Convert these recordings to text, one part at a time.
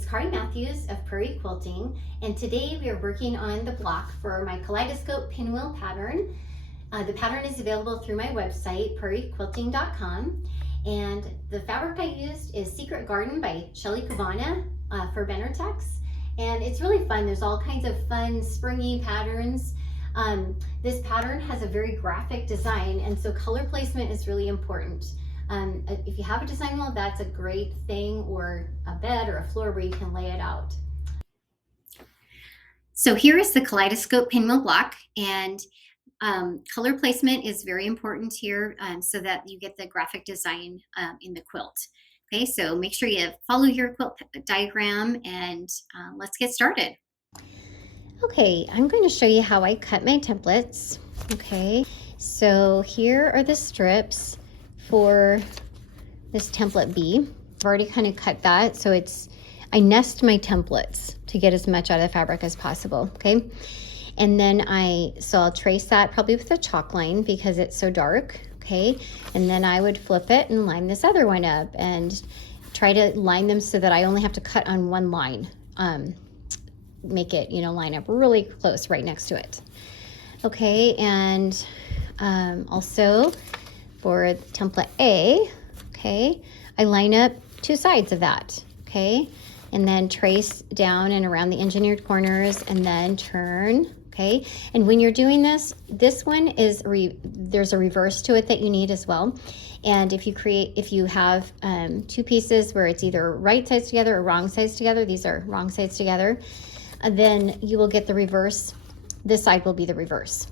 It's Kari Matthews of Prairie Quilting, and today we are working on the block for my kaleidoscope pinwheel pattern. The pattern is available through my website, prairiequilting.com, and the fabric I used is Secret Garden by Shelly Kavana for Benertex, and it's really fun. There's all kinds of fun springy patterns. This pattern has a very graphic design, and so color placement is really important. If you have a design wheel, that's a great thing, or a bed or a floor where you can lay it out. So here is the kaleidoscope pinwheel block, and color placement is very important here so that you get the graphic design in the quilt. Okay, so make sure you follow your quilt diagram, and let's get started. Okay, I'm going to show you how I cut my templates. Okay, so here are the strips for this template B. I've already kind of cut that, so I nest my templates to get as much out of the fabric as possible, okay? And then I'll trace that probably with a chalk line because it's so dark, okay? And then I would flip it and line this other one up and try to line them so that I only have to cut on one line. Make it, line up really close right next to it. Okay, and also for template A, okay, I line up two sides of that, okay, and then trace down and around the engineered corners and then turn, okay. And when you're doing this one is, there's a reverse to it that you need as well. And if you have two pieces where it's either right sides together or wrong sides together, these are wrong sides together, then you will get the reverse. This side will be the reverse.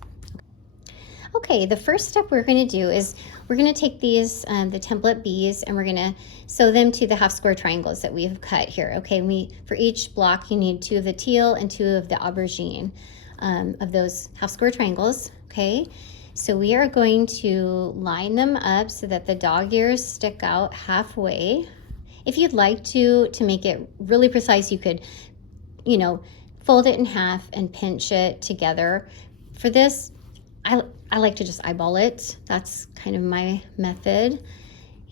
Okay, the first step we're going to do is we're going to take these, the template B's, and we're going to sew them to the half square triangles that we have cut here. Okay, for each block you need 2 of the teal and 2 of the aubergine of those half square triangles. Okay, so we are going to line them up so that the dog ears stick out halfway. If you'd like to make it really precise, you could, fold it in half and pinch it together. For this, I like to just eyeball it. That's kind of my method,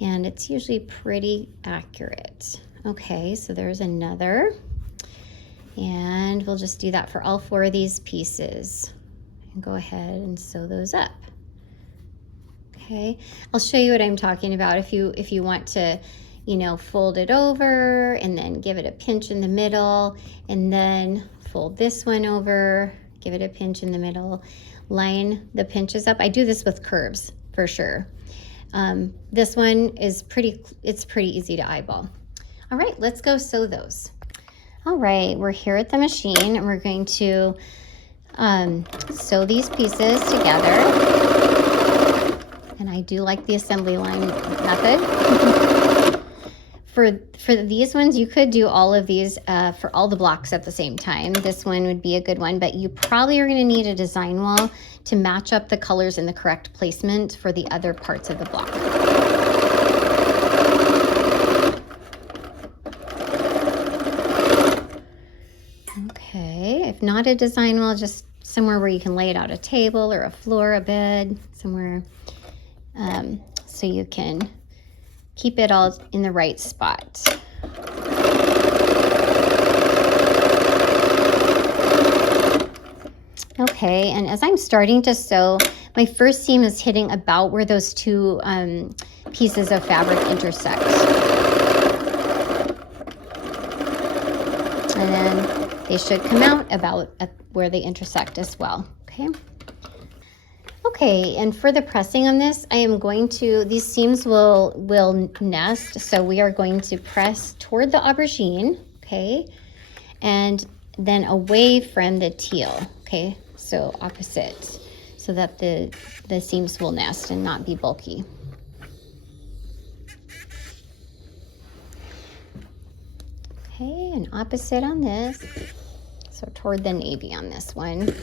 and it's usually pretty accurate. Okay, so there's another, and we'll just do that for all 4 of these pieces and go ahead and sew those up. Okay, I'll show you what I'm talking about. If you want to, fold it over and then give it a pinch in the middle, and then fold this one over, give it a pinch in the middle, line the pinches up. I do this with curves for sure. This one is pretty easy to eyeball. All right, let's go sew those. All right, we're here at the machine, and we're going to sew these pieces together. And I do like the assembly line method. For these ones, you could do all of these for all the blocks at the same time. This one would be a good one, but you probably are going to need a design wall to match up the colors in the correct placement for the other parts of the block. Okay, if not a design wall, just somewhere where you can lay it out, a table or a floor, a bed, somewhere so you can keep it all in the right spot. Okay, and as I'm starting to sew, my first seam is hitting about where those 2 pieces of fabric intersect. And then they should come out about where they intersect as well, okay? Okay, and for the pressing on this, I am going to, these seams will nest, so we are going to press toward the aubergine, okay, and then away from the teal, okay, so opposite, so that the seams will nest and not be bulky. Okay, and opposite on this, so toward the navy on this one.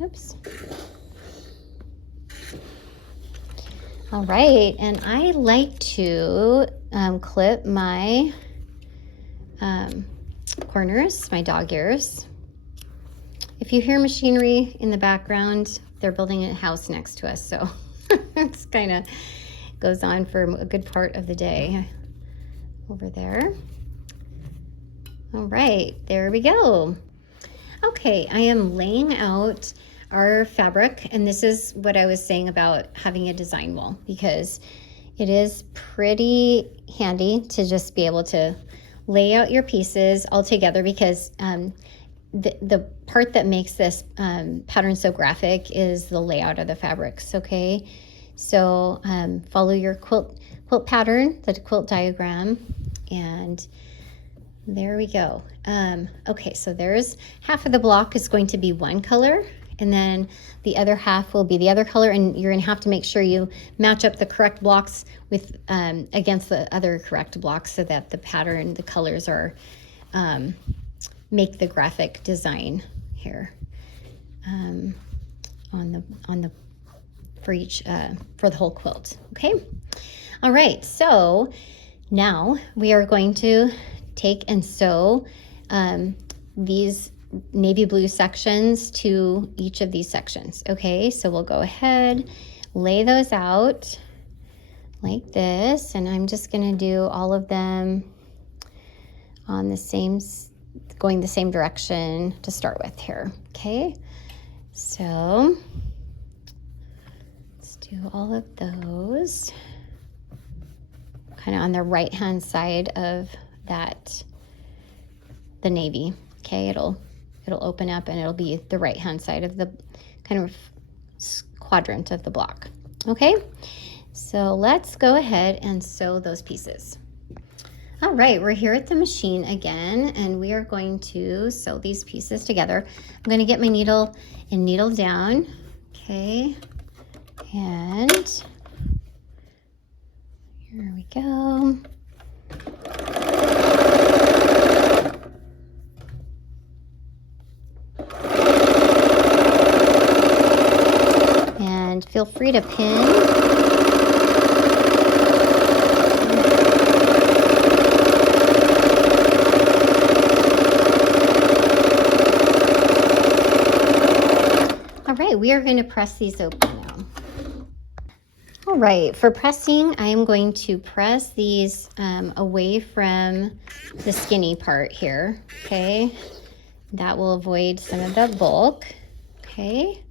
Oops. All right, and I like to clip my corners, my dog ears. If you hear machinery in the background, they're building a house next to us, so it's kind of goes on for a good part of the day over there. All right, there we go. Okay, I am laying out our fabric, and this is what I was saying about having a design wall, because it is pretty handy to just be able to lay out your pieces all together, because the part that makes this pattern so graphic is the layout of the fabrics, okay? So follow your quilt pattern, the quilt diagram, and there we go. Okay, so there's half of the block is going to be one color, and then the other half will be the other color, and you're gonna have to make sure you match up the correct blocks with against the other correct blocks, so that the pattern, the colors are make the graphic design here on the for each for the whole quilt. Okay, all right, so now we are going to take and sew these navy blue sections to each of these sections. Okay, so we'll go ahead, lay those out like this, and I'm just gonna do all of them on the same, going the same direction to start with here. Okay, so let's do all of those kind of on the right hand side of that, the navy. Okay, it'll open up and it'll be the right hand side of the kind of quadrant of the block. Okay, so let's go ahead and sew those pieces. All right, we're here at the machine again, and we are going to sew these pieces together. I'm going to get my needle and needle down. Okay, and here we go. And feel free to pin. All right, we are going to press these open now. All right, for pressing, I am going to press these away from the skinny part here, okay? That will avoid some of the bulk, okay?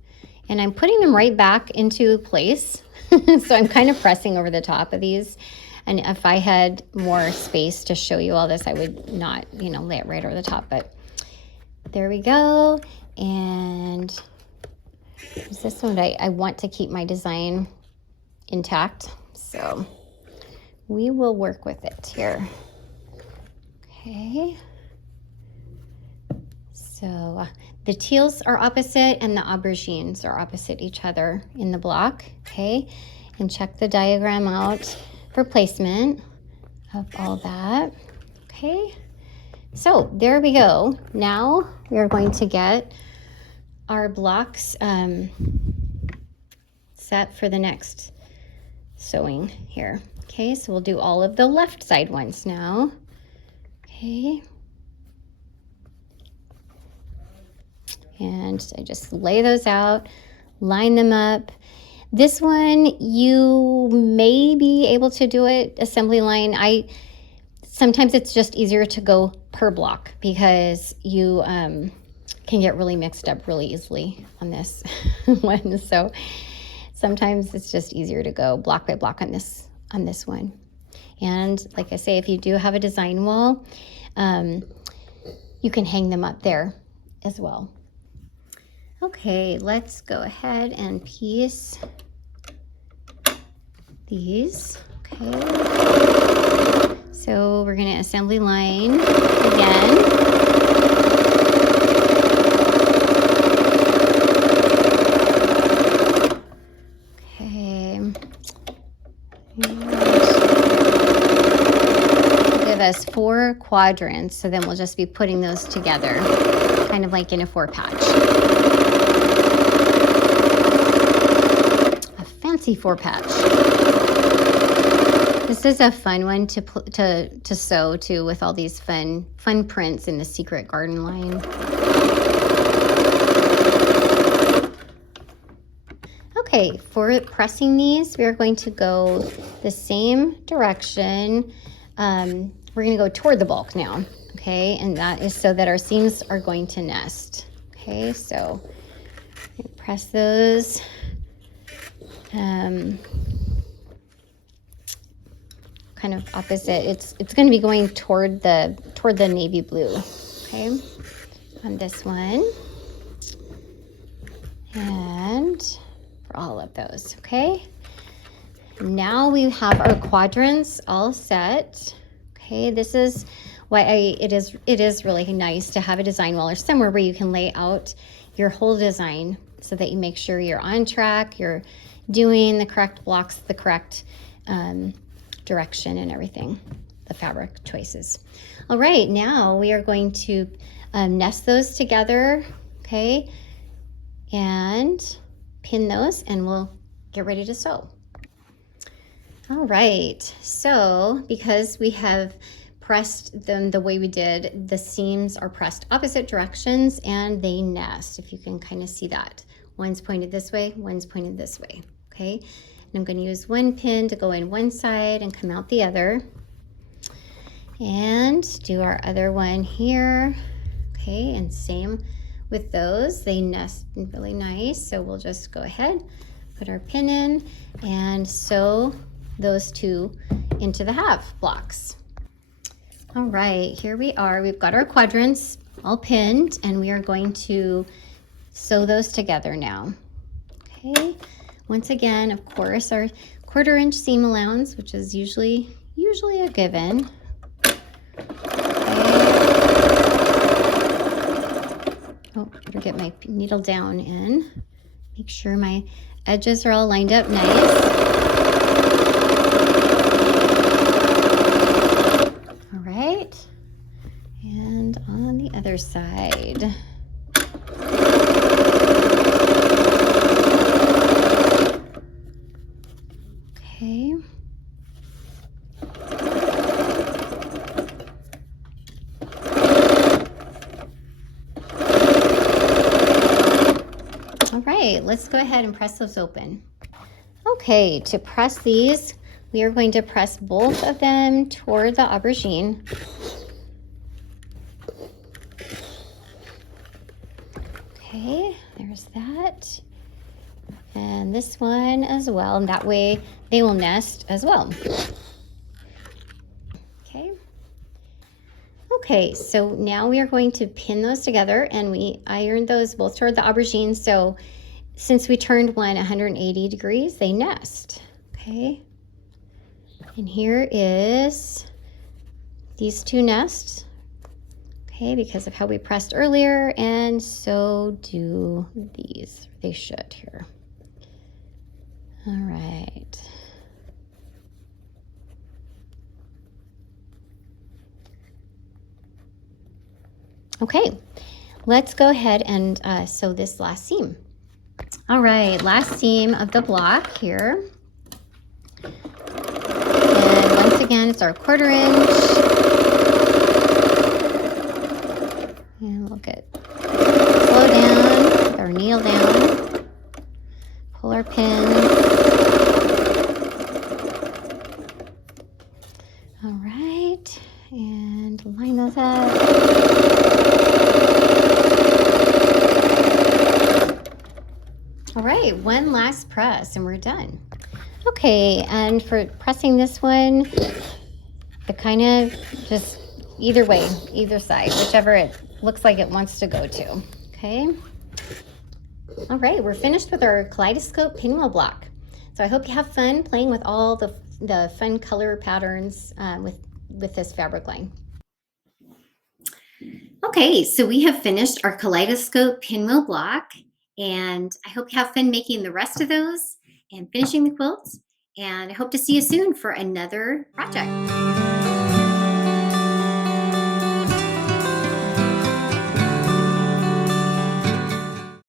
And I'm putting them right back into place. So I'm kind of pressing over the top of these. And if I had more space to show you all this, I would not, lay it right over the top, but there we go. And this one, I want to keep my design intact, so we will work with it here. Okay, so the teals are opposite and the aubergines are opposite each other in the block. Okay, and check the diagram out for placement of all that. Okay, so there we go. Now we are going to get our blocks set for the next sewing here. Okay, so we'll do all of the left side ones now. Okay, and I just lay those out, line them up. This one you may be able to do it assembly line. Sometimes it's just easier to go per block, because you can get really mixed up really easily on this one. So sometimes it's just easier to go block by block on this one. And like I say, if you do have a design wall, you can hang them up there as well. Okay, let's go ahead and piece these. Okay, so we're going to assembly line again. Us 4 quadrants, so then we'll just be putting those together kind of like in a 4 patch, a fancy 4 patch. This is a fun one to sew too, with all these fun prints in the Secret Garden line. Okay, Okay, for pressing these, we are going to go the same direction. We're going to go toward the bulk now, okay? And that is so that our seams are going to nest, okay? So press those. Kind of opposite. It's going to be going toward the navy blue, okay? On this one. And for all of those, okay? Now we have our quadrants all set. Okay, this is why it is really nice to have a design wall or somewhere where you can lay out your whole design so that you make sure you're on track, you're doing the correct blocks, the correct direction and everything, the fabric choices. All right, now we are going to nest those together, okay, and pin those, and we'll get ready to sew. All right, so because we have pressed them the way we did, the seams are pressed opposite directions and they nest, if you can kind of see that. One's pointed this way, one's pointed this way, okay? And I'm going to use one pin to go in one side and come out the other. And do our other one here, okay? And same with those, they nest really nice. So we'll just go ahead, put our pin in and sew those two into the half blocks. All right, here we are. We've got our quadrants all pinned and we are going to sew those together now. Okay, once again, of course, our 1/4 inch seam allowance, which is usually a given. Oh, better get my needle down in. Make sure my edges are all lined up nice. All right, and on the other side. Okay. All right, let's go ahead and press those open. Okay, to press these, we are going to press both of them toward the aubergine. Okay, there's that. And this one as well, and that way they will nest as well. Okay. Okay, so now we are going to pin those together and we ironed those both toward the aubergine. So since we turned one 180 degrees, they nest. Okay. And here is these two nests. Okay, because of how we pressed earlier, and so do these. They should here. All right. Okay, let's go ahead and sew this last seam. All right, last seam of the block here. And once again, it's our 1/4 inch. And we'll slow down, put our needle down, pull our pin. All right, and line those up. All right, one last press and we're done. Okay, and for pressing this one, it kind of just either way, either side, whichever it looks like it wants to go to, okay? All right, we're finished with our kaleidoscope pinwheel block. So I hope you have fun playing with all the fun color patterns with this fabric line. Okay, so we have finished our kaleidoscope pinwheel block, and I hope you have fun making the rest of those and finishing the quilt. And I hope to see you soon for another project.